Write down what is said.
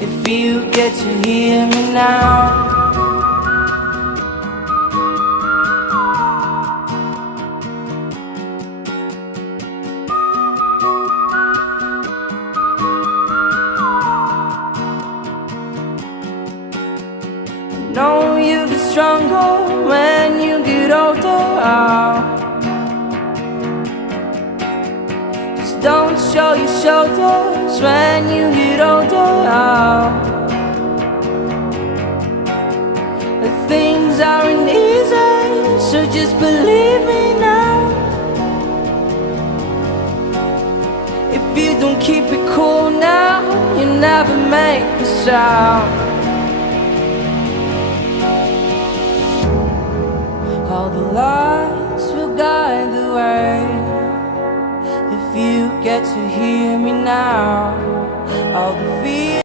if you get to hear me now. Know you get stronger when you get older. Just don't show your shoulders when you get older. The things aren't easy, so just believe me now. If you don't keep it cool now, you never make a sound. All the lights will guide the way, if you get to hear me now. All the fears